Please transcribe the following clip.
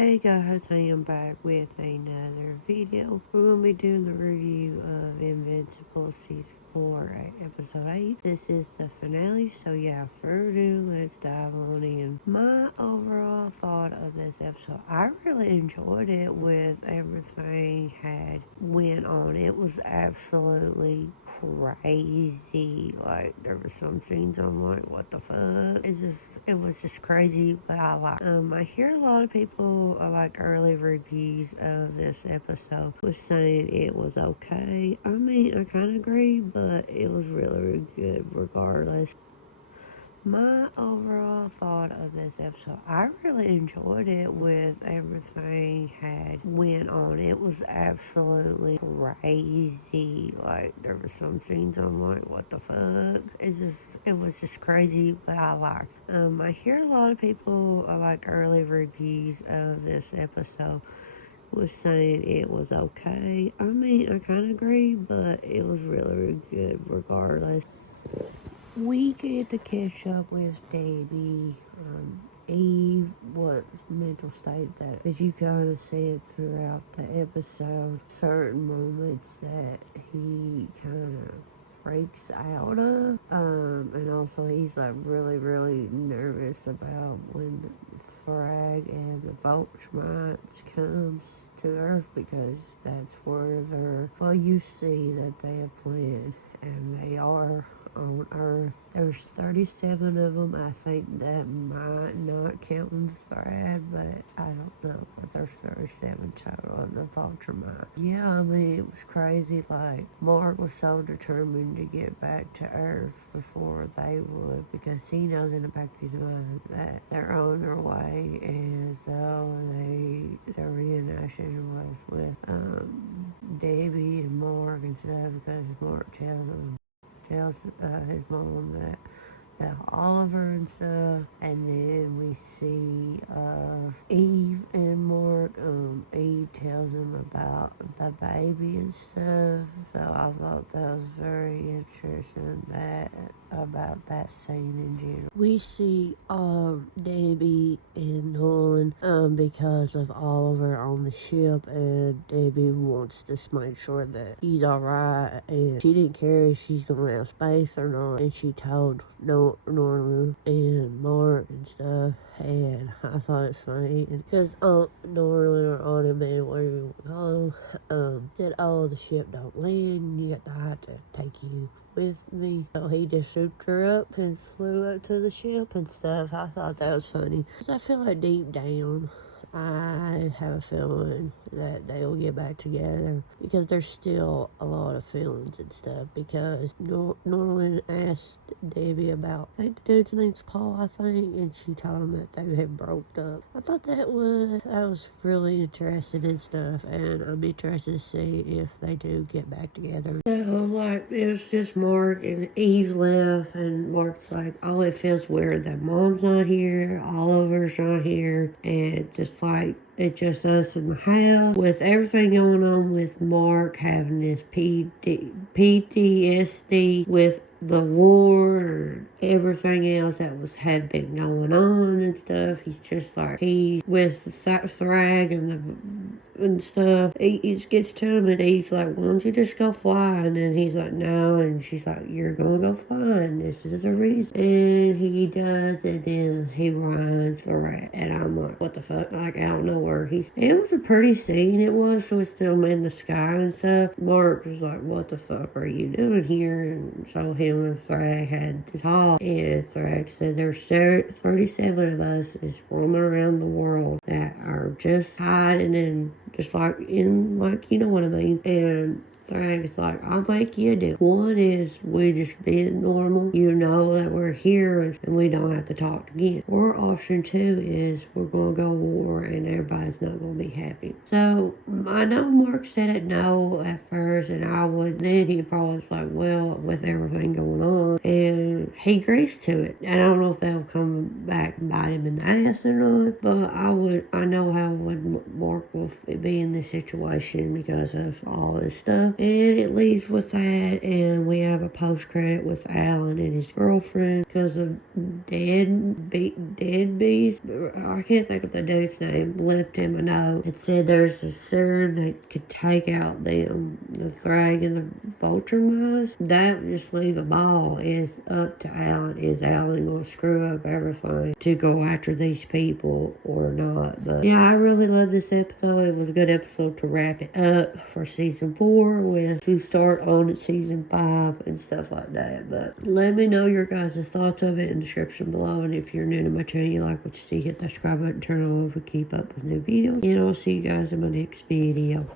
Hey guys, I am back with another video. We're going to be doing the review of Invincible Season 4, Episode 8. This is the finale, so yeah, further ado, let's dive on in. My overall thought of this episode, I really enjoyed it with everything had went on. It was absolutely crazy. Like, there were some scenes I'm like, what the fuck? It was just crazy, but I like I hear a lot of people like early reviews of this episode was saying it was okay. I mean, I kind of agree, but it was really, really good regardless. My overall thought of this episode, I really enjoyed it with everything had went on. It was absolutely crazy. Like, there were some scenes I'm like, what the fuck? It was just crazy, but I liked. I hear a lot of people like early reviews of this episode was saying it was okay. I mean, I kind of agree, but it was really, really good regardless. We get to catch up with Debbie. Eve, what mental state that, as you kind of see it throughout the episode, certain moments that he kind of freaks out of. And also he's like really, really nervous about when Frag and the Vulturites comes to Earth, because that's where you see that they have planned, and they are on Earth. There's 37 of them. I think that might not count in Thread, but I don't know. But there's 37 total of the Vulturite. Yeah, I mean, it was crazy. Like, Mark was so determined to get back to Earth before they would, because he knows in the back of his mind that they're on their way, and so their reunition was with Debbie and Mark and stuff, because Mark tells his mom that Oliver and stuff, and then we see Eve and Mark. Eve tells him about the baby and stuff, so I thought that was very interesting about that scene in general. We see Debbie and Nolan because of Oliver on the ship, and Debbie wants to make sure that he's alright, and she didn't care if she's going out of space or not, and she told Norman and Mark and stuff, and I thought it's funny, because Norman or Autumn, man, whatever you want to call him, said, oh, the ship don't land, you have to take you with me. So he just souped her up and flew up to the ship and stuff. I thought that was funny, because I feel like deep down I have a feeling that they'll get back together, because there's still a lot of feelings and stuff, because Norman asked Debbie about, I think the dude's name's Paul, I think, and she told him that they had broke up. I thought that was really interesting and stuff, and I'm interested to see if they do get back together. So, like, it was just Mark and Eve left, and Mark's like, oh, it feels weird that Mom's not here, Oliver's not here, and just like, it's just us in the house, with everything going on with Mark having this PTSD with the war and everything else that had been going on and stuff. He's just like, he with the Thrag and stuff. He just gets to him, and he's like, why don't you just go fly? And then he's like, no. And she's like, you're gonna go fly, and this is the reason. And he does, and then he runs the rat. And I'm like, what the fuck? Like, I don't know where it was a pretty scene, it was. So it's still in the sky and stuff. Mark was like, what the fuck are you doing here? And so him and Thrag had to talk, and Thrag said there's 37 of us is roaming around the world that are just hiding, and just like you know what I mean. And Thrag's like, I'll make you do. One is we just be normal. You know that we're here, and we don't have to talk again. Or option two is we're going to go war, and everybody's not going to be happy. So I know Mark said it no at first, and I would. Then he probably was like, well, with everything going on, and he agrees to it. And I don't know if they'll come back and bite him in the ass or not, but I know how would Mark will be in this situation because of all this stuff. And it leaves with that, and we have a post credit with Alan and his girlfriend because of Deadbeast. I can't think of the dude's name. Left him a note. It said there's a serum that could take out the Thrag and the Vulture mice. That would just leave a ball. Is up to Alan. Is Alan going to screw up everything to go after these people or not? But yeah, I really love this episode. It was a good episode to wrap it up for season 4 with to start on season 5 and stuff like that. But let me know your guys' thoughts of it in the description below. And if you're new to my channel, you like what you see, hit that subscribe button, turn on to keep up with new videos. And I'll see you guys in my next video.